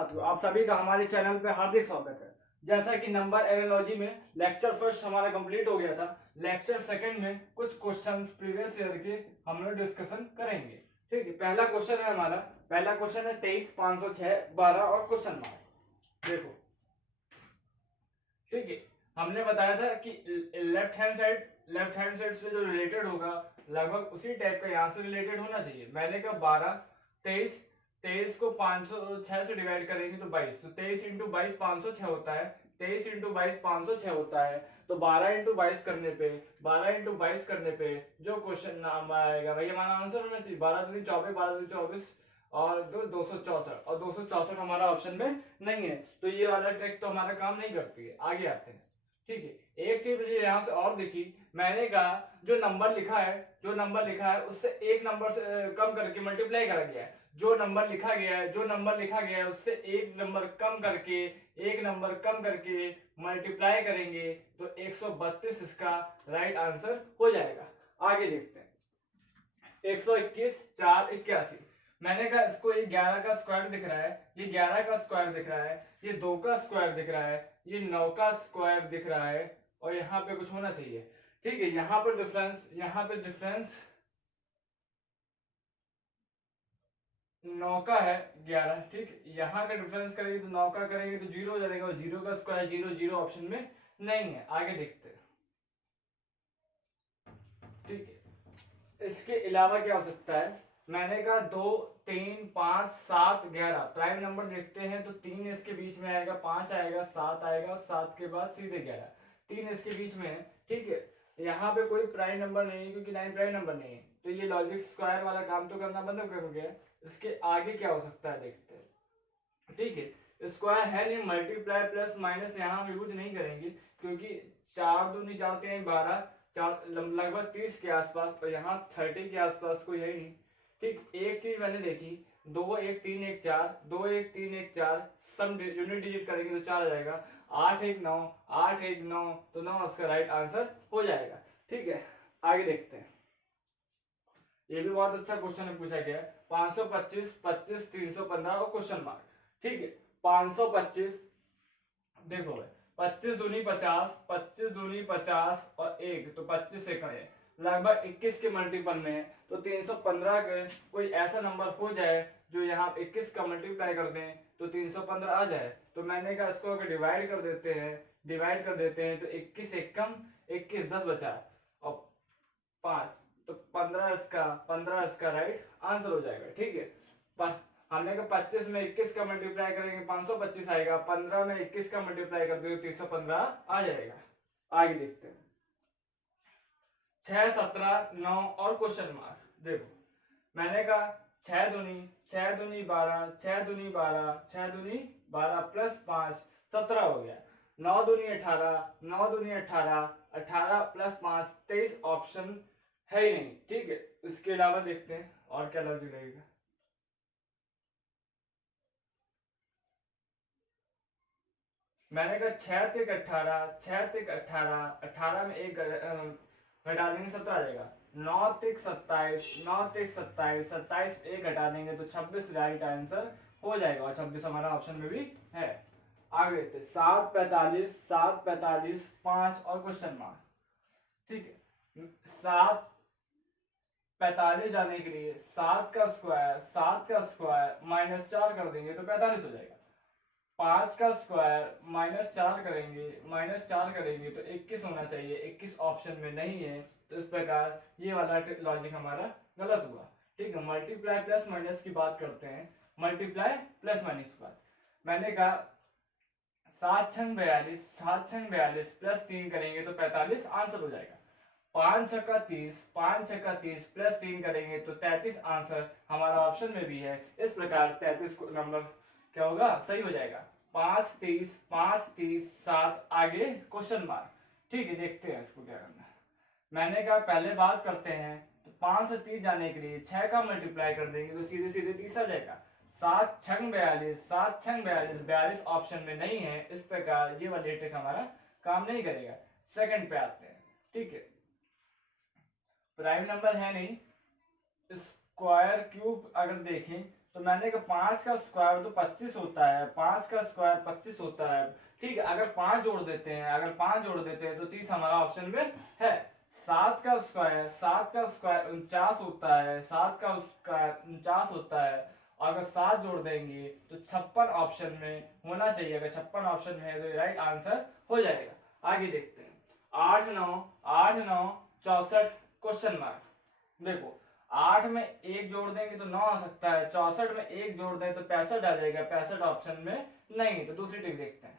साथियों, आप सभी का हमारे चैनल पे हार्दिक स्वागत है। जैसा कि नंबर एनालॉजी में लेक्चर फर्स्ट हमारा कंप्लीट हो गया था, लेक्चर सेकंड में कुछ क्वेश्चंस प्रीवियस ईयर के हम लोग डिस्कशन करेंगे। ठीक है, पहला क्वेश्चन है हमारा, पहला क्वेश्चन है 23, 506, 12 और क्वेश्चन मार्क। देखो, ठीक है, हमने बताया था कि लेफ्ट हैंड साइड से जो रिलेटेड होगा लगभग उसी टाइप का यहाँ से रिलेटेड होना चाहिए। मैंने कहा 12, 23, 23 को 506 से डिवाइड करेंगे तो 22, तो 23 इंटू 22 506 होता है। 23 इंटू 22 506 होता है, तो 12 इंटू 22 करने पे, 12 इंटू 22 करने पे जो क्वेश्चन नाम आएगा वही हमारा आंसर होना चाहिए। 12 दूनी 24, 12 दूनी 24 और 264, और 264 हमारा ऑप्शन में नहीं है, तो ये वाला ट्रिक तो हमारा काम नहीं करती है। आगे आते हैं। ठीक है, एक चीज मुझे यहाँ से और दिखी, मैंने कहा जो नंबर लिखा है उससे एक नंबर से कम करके मल्टीप्लाई करा गया है। जो नंबर लिखा गया है उससे एक नंबर कम करके मल्टीप्लाई करेंगे तो 132 इसका राइट आंसर हो जाएगा। आगे देखते हैं। 121, 4, 81। मैंने कहा इसको ये 11 का स्क्वायर दिख रहा है, ये 11 का स्क्वायर दिख रहा है, ये 2 का स्क्वायर दिख रहा है, ये 9 का स्क्वायर दिख रहा है, और यहाँ पे कुछ होना चाहिए। ठीक है, यहाँ पे डिफरेंस 9 का है 11। ठीक, यहाँ का डिफरेंस करेंगे तो 9 का करेंगे तो 0 हो जाएगा, और 0 का स्क्वायर 0, 0 ऑप्शन में नहीं है। आगे देखते हैं। ठीक है, इसके अलावा क्या हो सकता है, मैंने कहा 2, 3, 5, 7, 11 प्राइम नंबर देखते हैं तो 3 इसके बीच में आएगा, 5 आएगा, 7 आएगा, 7 के बाद सीधे 11, 3 इसके बीच में है। ठीक है, यहाँ पे कोई प्राइम नंबर नहीं है क्योंकि 9 प्राइम नंबर नहीं है, तो ये लॉजिक स्क्वायर वाला काम तो करना बंद कर गया। इसके आगे क्या हो सकता है देखते हैं। ठीक है, स्क्वायर है नहीं, मल्टीप्लाई प्लस माइनस यहाँ हम यूज नहीं करेंगे क्योंकि 4 दूनी 4 3 12, लगभग 30 के आसपास, और यहाँ 30 के आसपास कोई है ही नहीं। ठीक, एक चीज मैंने देखी, 2 1 3 1 4, 2 1 3 1 4, सम यूनिट डिजिट करेंगे तो 4 आ जाएगा। 8 1 9, 8 1 9, तो 9 उसका राइट आंसर हो जाएगा। ठीक है, आगे देखते हैं। ये भी बहुत अच्छा क्वेश्चन है, पूछा गया है 525, 25, 315 और क्वेश्चन मार्क। ठीक है, 525, देखो भाई, 25 दूनी 50, 25 दूनी 50 और 1, तो 25 से कम है, लगभग 21 के मल्टीपल में है, तो 315 के कोई ऐसा नंबर हो जाए जो यहाँ 21 का मल्टीप्लाई कर दें तो 315 आ जाए। तो मैंने कहा इसको अगर डिवाइड कर देते हैं तो 21 एक कम 21, 10 बचा और 5, तो 15 इसका राइट आंसर हो जाएगा। ठीक है, हमने कहा 25 में 21 का मल्टीप्लाई करेंगे 525 आएगा, 15 में 21 का मल्टीप्लाई कर देंगे 315 आ जाएगा। आगे देखते हैं। 6, 17, 9 और क्वेश्चन मार्क। देखो, मैंने कहा 6 दूनी 12, 6 दूनी 12, 6 दूनी 12 प्लस 5 17 हो गया। 9 दूनी 18, 9 दूनी 18, 18 प्लस 5 23 ऑप्शन है ही नहीं। ठीक है, इसके अलावा देखते हैं और क्या लॉजिक लगेगा। मैंने कहा 6 तक 18, 6 तक 18, 18 में एक घटा देंगे 17 आ जाएगा। 9 तक 27, 9 तक 27, 27 एक घटा देंगे तो 26 राइट आंसर हो जाएगा, और 26 हमारा ऑप्शन में भी है। आगे देखते हैं। 7, 45, 7, 45, 5 और क्वेश्चन मार्क। ठीक है, 7 45 जाने के लिए 7 का स्क्वायर माइनस 4 कर देंगे तो 45 हो जाएगा। 5 का स्क्वायर माइनस 4 करेंगे तो 21 होना चाहिए, 21 ऑप्शन में नहीं है, तो इस प्रकार ये वाला लॉजिक हमारा गलत हुआ। ठीक है, मल्टीप्लाई प्लस माइनस की बात करते हैं। मल्टीप्लाई प्लस माइनस की बात, मैंने कहा 7 छंग 42, 7 छंग 42 प्लस 3 करेंगे तो 45 आंसर हो जाएगा। 5 छक्का 30, 5 छक्का 30 प्लस 3 करेंगे तो 33 आंसर हमारा ऑप्शन में भी है। इस प्रकार 33 नंबर क्या होगा, सही हो जाएगा। 5 30, 5 30, 7 आगे क्वेश्चन मार्क। ठीक है, देखते हैं इसको क्या करना है। मैंने कहा पहले बात करते हैं, तो 5 से 30 जाने के लिए 6 का मल्टीप्लाई कर देंगे तो सीधे सीधे 30 आ जाएगा। 7 छंग 42, 7 छंग 42, 42 ऑप्शन में नहीं है, इस प्रकार ये वाला ट्रिक हमारा काम नहीं करेगा। सेकंड पे आते हैं। ठीक है, प्राइम नंबर है नहीं, स्क्वायर क्यूब अगर देखें तो मैंने कहा 5 का स्क्वायर तो 25 होता है, 5 का स्क्वायर 25 होता है। ठीक है, अगर 5 जोड़ देते हैं, तो 30 हमारा ऑप्शन में है। 7 का स्क्वायर 49 होता है, 7 का स्क्वायर 49 होता है। अगर 7 जोड़ देंगे तो 56 ऑप्शन में होना चाहिए। अगर 56 ऑप्शन में है तो राइट आंसर हो जाएगा। आगे देखते हैं। 8 9 64 क्वेश्चन मार्क। देखो 8 में 1 जोड़ देंगे तो 9 आ सकता है, 64 में 1 जोड़ दें तो 65 आ जाएगा, 65 ऑप्शन में नहीं। तो दूसरी ट्रिक देखते हैं।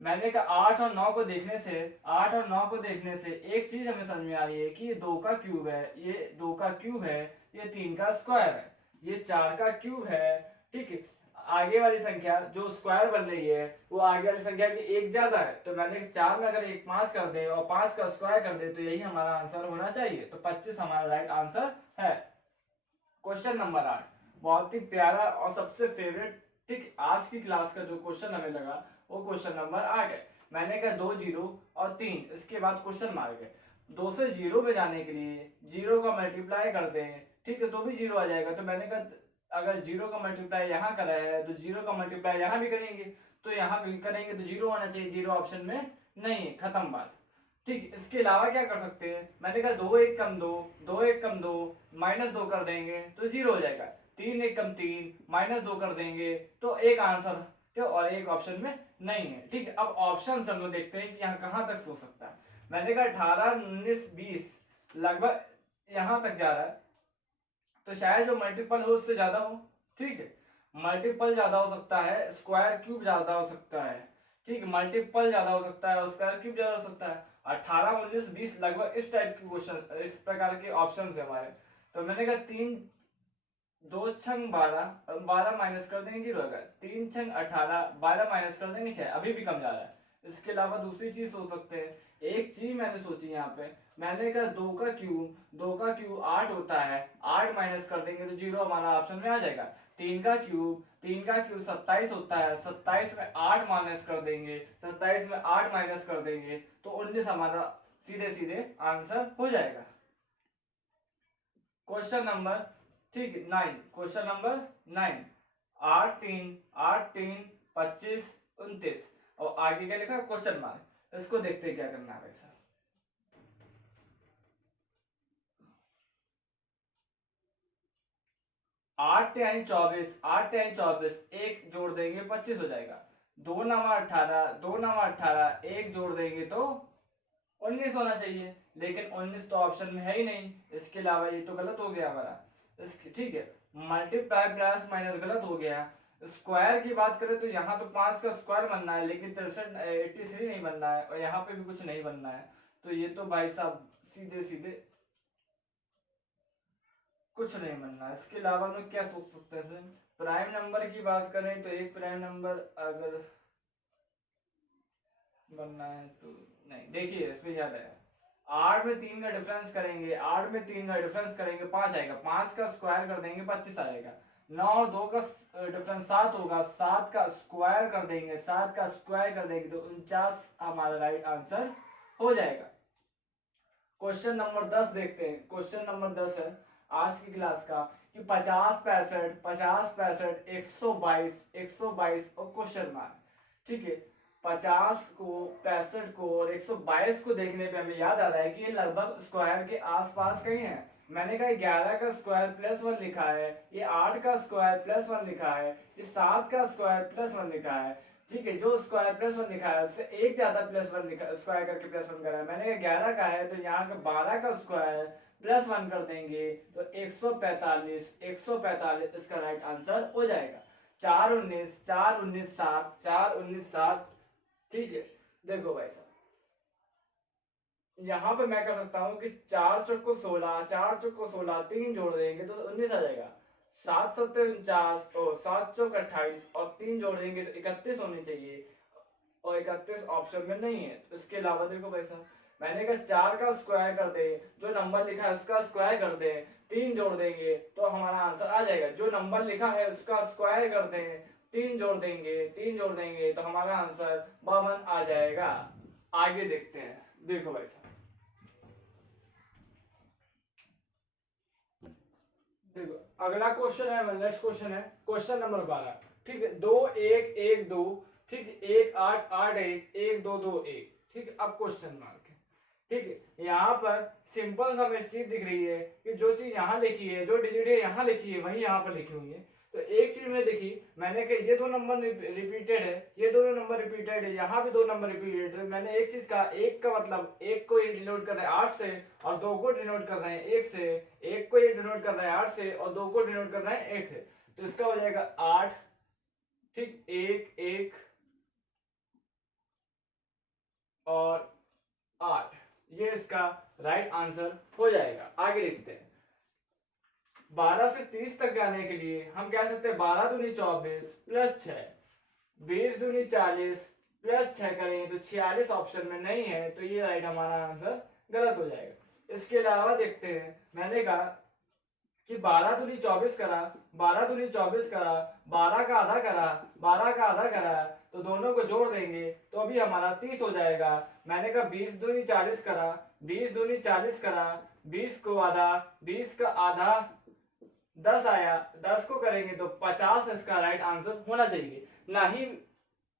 मैंने कहा 8 और 9 को देखने से, 8 और 9 को देखने से एक चीज हमें समझ में आ रही है कि ये 2 का क्यूब है, ये 2 का क्यूब है, ये 3 का स्क्वायर है, ये 4 का क्यूब है। ठीक है, आगे वाली संख्या जो स्क्वायर बन रही है वो आगे वाली संख्या की एक ज्यादा है। तो मैंने 4 में अगर एक 5 कर दे और 5 का स्क्वायर कर दे तो यही हमारा आंसर होना चाहिए। तो 25 हमारा राइट आंसर है। क्वेश्चन नंबर 8 बहुत ही प्यारा और सबसे फेवरेट, ठीक, आज की क्लास का जो क्वेश्चन हमें लगा वो क्वेश्चन नंबर 8 है। मैंने कहा 2 जीरो और 3, इसके बाद क्वेश्चन मार्क है। 2 से 0 पे जाने के लिए 0 का मल्टीप्लाई करते हैं, ठीक है, तो भी 0 आ जाएगा। तो मैंने कहा अगर 0 का मल्टीप्लाई यहाँ करा है तो 0 का मल्टीप्लाई यहाँ भी करेंगे, तो यहाँ भी करेंगे तो 0 होना चाहिए, 0 ऑप्शन में नहीं है, खत्म बात। ठीक, इसके अलावा क्या कर सकते हैं, मैंने कहा 2 1 कम 2, 2 1 कम 2, -2 कर देंगे तो 0 हो जाएगा। 3 1 कम 3, -2 कर देंगे तो एक आंसर, ठीक, और एक ऑप्शन में नहीं है। ठीक है, अब ऑप्शन हम लोग देखते हैं कि यहाँ कहाँ तक हो सकता है। मैंने कहा 18 19 20 लगभग यहाँ तक जा रहा है, तो शायद जो मल्टीपल हो उससे ज्यादा हो। ठीक है, मल्टीपल ज्यादा हो सकता है, स्क्वायर क्यूब ज्यादा हो सकता है। ठीक है, मल्टीपल ज्यादा हो सकता है और स्क्वायर क्यूब ज्यादा हो सकता है। 18 19 20 लगभग इस टाइप के क्वेश्चन, इस प्रकार के ऑप्शन है हमारे। तो मैंने कहा 3 2 छंग 12, 12 माइनस कर देंगे 0 आएगा। 3 छंग 18, 12 माइनस कर देंगे 6, अभी भी कम जा रहा है। इसके अलावा दूसरी चीज सोच सकते हैं, एक चीज मैंने सोची यहाँ पे। मैंने कहा 2 का क्यूब 8 होता है, 8 माइनस कर देंगे तो 0 हमारा ऑप्शन में आ जाएगा। 3 का क्यूब 27 होता है, 27 में 8 माइनस कर देंगे, 27 में 8 माइनस कर देंगे तो 19 हमारा सीधे सीधे आंसर हो जाएगा। क्वेश्चन नंबर, ठीक है, 9, क्वेश्चन नंबर 9, 8 3 25 29 और आगे क्या लिखा है क्वेश्चन मार्क। इसको देखते हैं क्या करना है वैसा। 8 यानी 24, 8 यानी 24, एक जोड़ देंगे 25 हो जाएगा। 2 9 18, 2 9 18, एक जोड़ देंगे तो 19 होना चाहिए, लेकिन 19 तो ऑप्शन में है ही नहीं। इसके अलावा ये तो गलत हो गया हमारा। ठीक है, मल्टीप्लाई प्लस माइनस गलत हो गया। स्क्वायर की बात करें तो यहाँ तो 5 का स्क्वायर बनना है, लेकिन 83 नहीं बनना है और यहाँ पे भी कुछ नहीं बनना है। तो ये तो भाई साहब सीधे सीधे कुछ नहीं बनना है। इसके अलावा में क्या सोच सकते हैं, प्राइम नंबर की बात करें तो एक प्राइम नंबर अगर बनना है तो नहीं। देखिए इसमें याद है 8 में 3 का डिफरेंस करेंगे, 8 में 3 का डिफरेंस करेंगे 5 आएगा, 5 का स्क्वायर कर देंगे 25 आएगा। 9 और 2 का डिफरेंस 7 होगा, 7 का स्क्वायर कर देंगे, 7 का स्क्वायर कर देंगे तो 49 हमारा राइट आंसर हो जाएगा। क्वेश्चन नंबर 10 देखते हैं। क्वेश्चन नंबर 10 है आज की क्लास का कि 50 65 50 65 122 और क्वेश्चन मार्क। ठीक है, 50 को 65 को और 122 को देखने पे हमें याद आ रहा है कि ये लगभग स्क्वायर के आसपास कहीं है। मैंने कहा 11 का स्क्वायर +1 लिखा है, ये 8 का स्क्वायर +1 लिखा है, ये 7 का स्क्वायर +1 लिखा है। ठीक है, जो स्क्वायर +1 लिखा है उससे एक ज्यादा +1 लिखा, स्क्वायर करके +1 करा है। मैंने कहा 11 का है तो यहाँ का 12 का स्क्वायर +1 कर देंगे तो 145 इसका राइट आंसर हो जाएगा। 4 19 4 19 7 4 19 7। ठीक है, देखो भाई साहब यहाँ पे मैं कर सकता हूँ कि 4 चौक को 16, 4 चौक को 16, 3 जोड़ देंगे तो 19 आ जाएगा। 7 7 49 और 7 चौक 28 और 3 जोड़ देंगे तो 31 होनी चाहिए और 31 ऑप्शन में नहीं है। इसके अलावा देखो भाई साहब मैंने कहा 4 का स्क्वायर कर दे, जो नंबर लिखा है उसका स्क्वायर कर दे, 3 जोड़ देंगे तो हमारा आंसर आ जाएगा। जो नंबर लिखा है उसका स्क्वायर कर दे, 3 जोड़ देंगे तो हमारा आंसर 52 आ जाएगा। आगे देखते हैं, देखो भाई साहब, देखो अगला क्वेश्चन है, नेक्स्ट क्वेश्चन है क्वेश्चन नंबर 12। ठीक है, 2 1 1 2, ठीक है, 1 8 8 1 1 2 2 1। ठीक है, अब क्वेश्चन मार्क है। ठीक है, यहाँ पर सिंपल सा हमें चीज दिख रही है कि जो चीज यहाँ लिखी है, जो डिजिट है यहाँ लिखी है, वही यहाँ पर लिखी हुई है। तो एक चीज मैंने देखी, मैंने कहा ये दो नंबर रिपीटेड है, ये दोनों नंबर रिपीटेड है, यहाँ भी दो नंबर रिपीटेड है। मैंने एक चीज कहा, एक का मतलब एक को ये डिनोट कर रहे हैं 8 से और दो को डिनोट कर रहे हैं 1 से, एक को ये डिनोट कर रहे हैं 8 से और दो को डिनोट कर रहे हैं 1 से। तो इसका हो जाएगा 8, ठीक, 1 1 और 8, ये इसका राइट आंसर हो जाएगा। आगे देखते हैं, 12 से 30 तक जाने के लिए हम कह सकते हैं 12 दूनी 24 प्लस 6, 20 दूनी 40 प्लस 6 करेंगे तो 46 ऑप्शन में नहीं है, तो ये राइट हमारा आंसर गलत हो जाएगा। इसके अलावा देखते हैं, मैंने कहा कि 12 दूनी 24 करा, 12 दूनी 24 करा, 12 का आधा करा, 12 का आधा करा, तो दोनों को जोड़ देंगे तो अभी हमारा 30 हो जाएगा। मैंने कहा 20 दूनी 40 करा, 20 दूनी 40 करा, 20 को आधा, 20 का आधा 10 आया, 10 को करेंगे तो 50 इसका राइट आंसर होना चाहिए, ना ही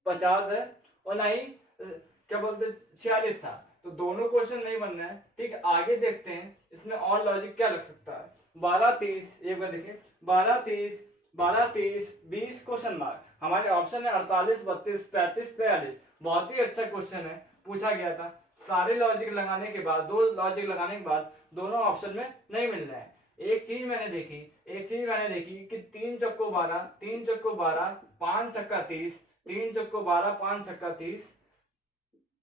50 है और ना ही क्या बोलते 46 था। तो दोनों क्वेश्चन नहीं बन रहे हैं। ठीक है, आगे देखते हैं इसमें और लॉजिक क्या लग सकता है। 12 30, एक बार देखिए, 12 30 12 30 20 क्वेश्चन मार्क, हमारे ऑप्शन है 48 32 35 42। बहुत ही अच्छा क्वेश्चन है, पूछा गया था। सारे लॉजिक लगाने के बाद, दो लॉजिक लगाने के बाद दोनों ऑप्शन में नहीं मिल रहा है। एक चीज मैंने देखी कि 3 चक्को 12, 3 चक्को 12, 5 छक्का 30, 3 चक्को 12, 5 छक्का 30,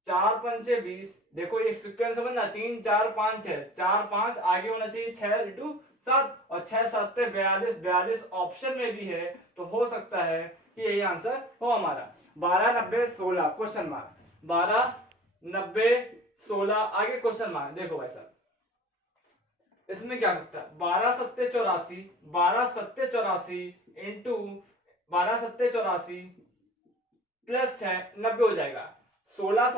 4 पंचे 20। देखो ये सीक्वेंस समझना, 3 4 5 6, 4 5 आगे होना चाहिए 6 इंटू 7 और 6 7 42, 42 ऑप्शन में भी है, तो हो सकता है कि यही आंसर हो हमारा। 12 90 16 क्वेश्चन मार्क, 12 90 16 आगे क्वेश्चन मार्क। देखो भाई साहब, इसमें क्या सकता है, 12 सत्ते 84, 12 सत्ते 84 इंटू 12 सत्ते 84 प्लस 6 90 हो जाएगा। 16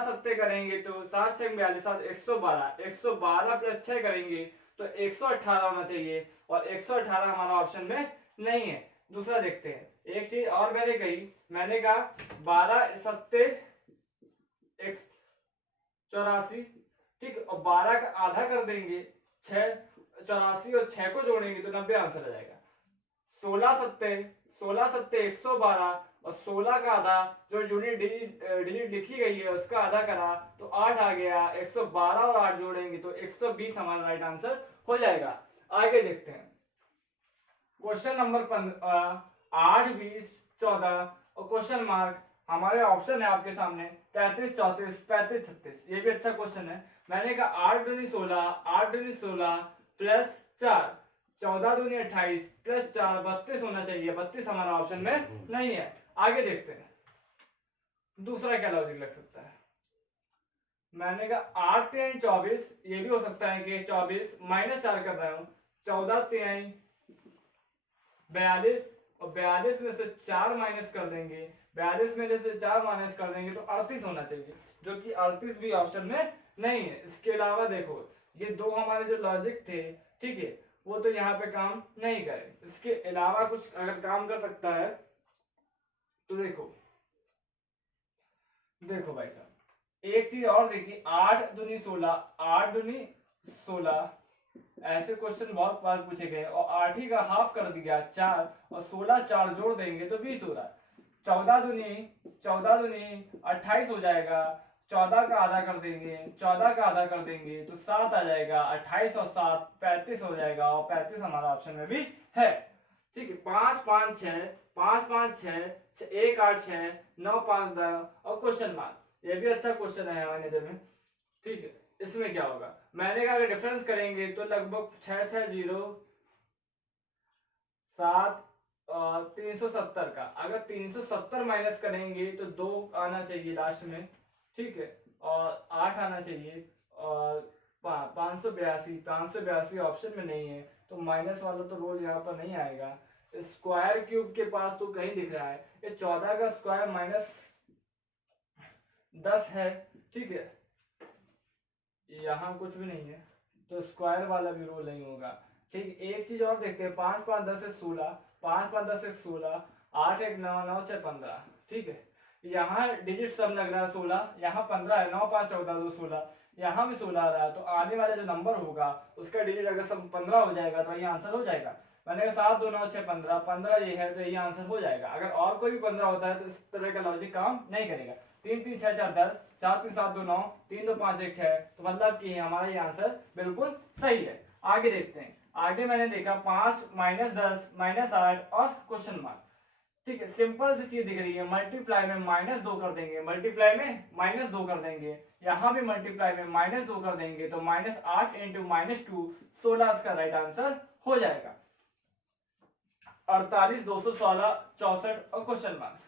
सत्ते करेंगे तो 7 6 42 7 112, 112 प्लस 6 करेंगे तो 118 होना चाहिए और 118 हमारा ऑप्शन में नहीं है। दूसरा देखते हैं, एक चीज और मैंने कही, मैंने कहा 12 सत्ते 84, ठीक, और 12 का आधा कर देंगे 6, 84 और 6 को जोड़ेंगे तो 90 आंसर आ जाएगा। 16 सत्ते 112 और 16 का आधा जो यूनिट डिजिट लिखी गई है उसका आधा करा तो 8 आ गया, 112 और 8 जोड़ेंगे तो 120 हमारा राइट आंसर हो जाएगा। आगे देखते हैं, क्वेश्चन नंबर 8 20 14 और क्वेश्चन मार्क, हमारे ऑप्शन है आपके सामने 33 34 35 36। ये भी अच्छा क्वेश्चन है। मैंने कहा 8 दूनी 16, 8 दूनी 16 प्लस 4, 14 दूनी 28 प्लस 4 32 होना चाहिए, 32 हमारा ऑप्शन में नहीं है। आगे देखते हैं दूसरा क्या लॉजिक लग सकता है। मैंने कहा 8 3 24, ये भी हो सकता है कि 24 माइनस 4 कर रहा हूं, 14 3 42 और 42 में से 4 माइनस कर देंगे, 42 में से 4 माइनस कर देंगे तो 38 होना चाहिए, जो कि 38 भी ऑप्शन में नहीं है। इसके अलावा देखो ये दो हमारे जो लॉजिक थे, ठीक है, वो तो यहाँ पे काम नहीं करे। इसके अलावा कुछ अगर काम कर सकता है तो देखो भाई साहब, एक चीज और देखिए, 8 दूनी 16, 8 दूनी 16, ऐसे क्वेश्चन बहुत बार पूछे गए और 8 ही का हाफ कर दिया 4 और 16 4 जोड़ देंगे तो 20 हो रहा है। 14 दूनी 28 हो जाएगा, 14 का आधा कर देंगे, 14 का आधा कर देंगे तो 7 आ जाएगा, 28 और 7 35 हो जाएगा और 35 हमारा ऑप्शन में भी है। ठीक है, 5 5 6 5 5 6 1 8 6 9 5 10 और क्वेश्चन मार्क, ये भी अच्छा क्वेश्चन है हमारे नजर में। ठीक है, इसमें क्या होगा, मैंने कहा अगर डिफरेंस करेंगे तो लगभग 6 6 0 7 और 370 का, अगर 370 माइनस करेंगे तो 2 आना चाहिए लास्ट में, ठीक है, और 8 आना चाहिए और 582 ऑप्शन में नहीं है, तो माइनस वाला तो रोल यहाँ पर नहीं आएगा। स्क्वायर क्यूब के पास तो कहीं दिख रहा है, ये 14 का स्क्वायर माइनस 10 है, ठीक है, यहाँ कुछ भी नहीं है, तो स्क्वायर वाला भी रोल नहीं होगा। ठीक, एक चीज और देखते हैं, 5 5 10 1 16, 5 5 10 1 16, 8 1 9 9 6 15। ठीक है, यहाँ डिजिट सब लग रहा है 16, यहाँ 15 है, 9 5 14 2 16, यहाँ भी 16 आ रहा है, तो आने वाला जो नंबर होगा उसका डिजिट अगर सब 15 हो जाएगा तो ये आंसर हो जाएगा। मैंने कहा 7 2 9 6 15, 15 ये है तो ये आंसर हो जाएगा। अगर और कोई भी 15 होता है तो इस तरह का लॉजिक काम नहीं करेगा। 3 3 6 4 10, 4 3 7 2 9, 3 2 5 1 6, तो मतलब कि हमारा ये आंसर बिल्कुल सही है। आगे देखते हैं, आगे मैंने देखा 5 -10 -8 और क्वेश्चन मार्क। ठीक है, सिंपल सी चीज दिख रही है, मल्टीप्लाई में -2 कर देंगे, मल्टीप्लाई में -2 कर देंगे, यहाँ भी मल्टीप्लाई में -2 कर देंगे, तो -8 इंटू -2 16 इसका राइट आंसर हो जाएगा। 48 216 64 और क्वेश्चन मार्क।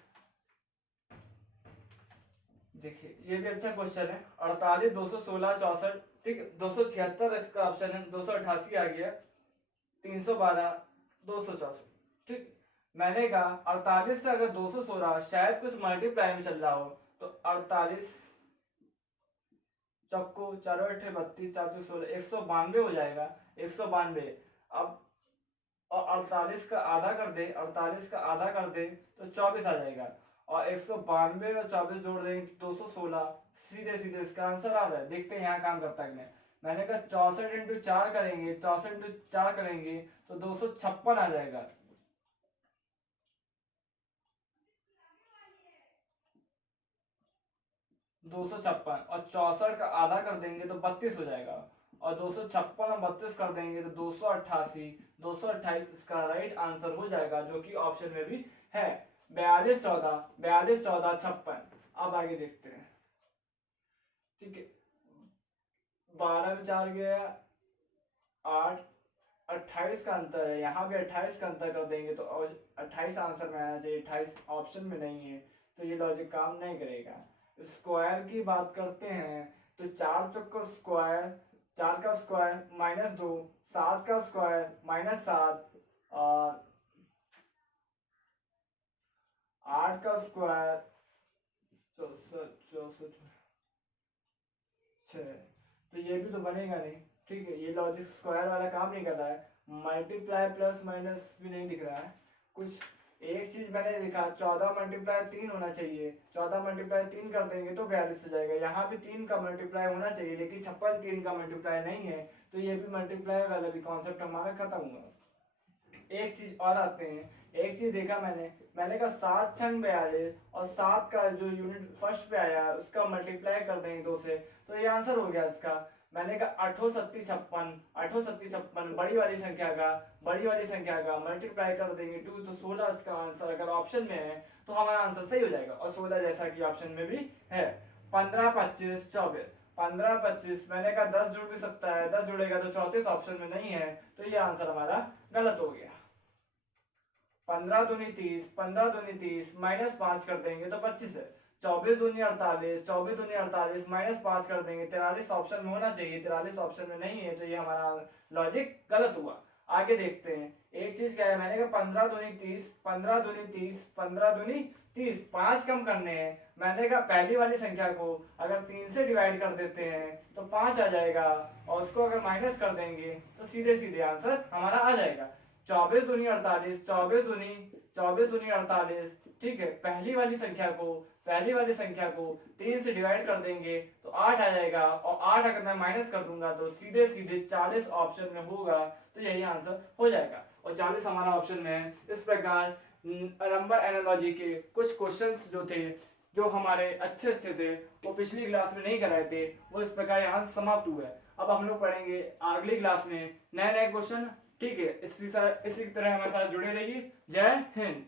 देखिए ये भी अच्छा क्वेश्चन है, 48 216 64। ठीक, 276 इसका ऑप्शन है, 288 आ गया, 312 264। ठीक, मैंने कहा 48 से अगर 216 शायद कुछ मल्टीप्लाई में चल रहा हो, तो 48 चौको 4 8 32 4 16 192 हो जाएगा, 192। अब और 48 का आधा कर दे, 48 का आधा कर दे तो 24 आ जाएगा, और 192 और 24 जोड़ देंगे 216, सीधे सीधे इसका आंसर आ रहा है। देखते हैं यहाँ काम करता है। मैंने कहा 64 इंटू 4 करेंगे, 64 इंटू 4 करेंगे तो 256 आ जाएगा। दो सौ छप्पन, और 64 का आधा कर देंगे तो 32 हो जाएगा, और 256 और 32 कर देंगे तो 288, 228 इसका राइट आंसर हो जाएगा, जो कि ऑप्शन में भी है। 42 14 42 14 56। अब आगे देखते हैं। ठीक है, 12 में 4 गया 8, 28 का अंतर है, यहाँ भी 28 का अंतर कर देंगे तो 28 आंसर में आना चाहिए, 28 ऑप्शन में नहीं है, तो ये लॉजिक काम नहीं करेगा। स्क्वायर की बात करते हैं तो 4 चौको स्क्वायर, 4 का स्क्वायर -2, 7 का स्क्वायर -7, और 8 का स्क्वायर 64 6, तो ये भी तो बनेगा नहीं। ठीक है, ये लॉजिक स्क्वायर वाला काम नहीं कर रहा है। मल्टीप्लाई प्लस माइनस भी नहीं दिख रहा है कुछ। एक चीज मैंने लिखा 14 मल्टीप्लाई 3 होना चाहिए, 14 मल्टीप्लाई 3 कर देंगे तो 42 हो जाएगा। यहाँ भी 3 का मल्टीप्लाई होना चाहिए, लेकिन 56 3 का मल्टीप्लाई नहीं है, तो ये भी मल्टीप्लाई वाला भी कॉन्सेप्ट हमारा खत्म हुआ। एक चीज और आते हैं, एक चीज देखा मैंने कहा 7 छंग 42, और 7 का जो यूनिट फर्स्ट पे आया उसका मल्टीप्लाई कर देंगे 2 से, तो ये आंसर हो गया इसका। मैंने कहा 8 7 56, 8 7 56 बड़ी वाली संख्या का मल्टीप्लाई कर देंगे 2, तो 16 इसका आंसर अगर ऑप्शन में है तो हमारा आंसर सही हो जाएगा, और 16 जैसा कि ऑप्शन में भी है। 15 25 24, 15 25 मैंने कहा 10 जुड़ भी सकता है, 10 जुड़ेगा तो 34 ऑप्शन में नहीं है, तो ये आंसर हमारा गलत हो गया। 15 दूनी 30, 15 दूनी 30 -5 कर देंगे तो 25 है। 24 दूनी 48, 24 दूनी 48 -5 कर देंगे, 43 ऑप्शन में होना चाहिए, 43 ऑप्शन में नहीं है, तो ये हमारा लॉजिक गलत हुआ। आगे देखते हैं, एक चीज क्या है, मैंने कहा 15 दूनी 30, 15 दूनी 30, 15 दूनी 30, 5 कम करने हैं। मैंने कहा पहली वाली संख्या को अगर 3 से डिवाइड कर देते हैं तो 5 आ जाएगा, और उसको अगर माइनस कर देंगे तो सीधे सीधे आंसर हमारा आ जाएगा। 24 दूनी 48, 24 दूनी 48। ठीक है, पहली वाली संख्या को 3 से डिवाइड कर देंगे तो 8 आ जाएगा, और 8 अगर मैं माइनस कर दूंगा तो सीधे सीधे 40 ऑप्शन में होगा, तो यही आंसर हो जाएगा, और 40 हमारा ऑप्शन में है। इस प्रकार नंबर एनालॉजी के कुछ क्वेश्चंस जो थे, जो हमारे अच्छे थे, वो पिछली क्लास में नहीं कराए थे, वो इस प्रकार यहाँ समाप्त हुए। अब हम लोग पढ़ेंगे अगली क्लास में नए क्वेश्चन। ठीक है, इसी तरह हमारे साथ जुड़े रहिए। जय हिंद।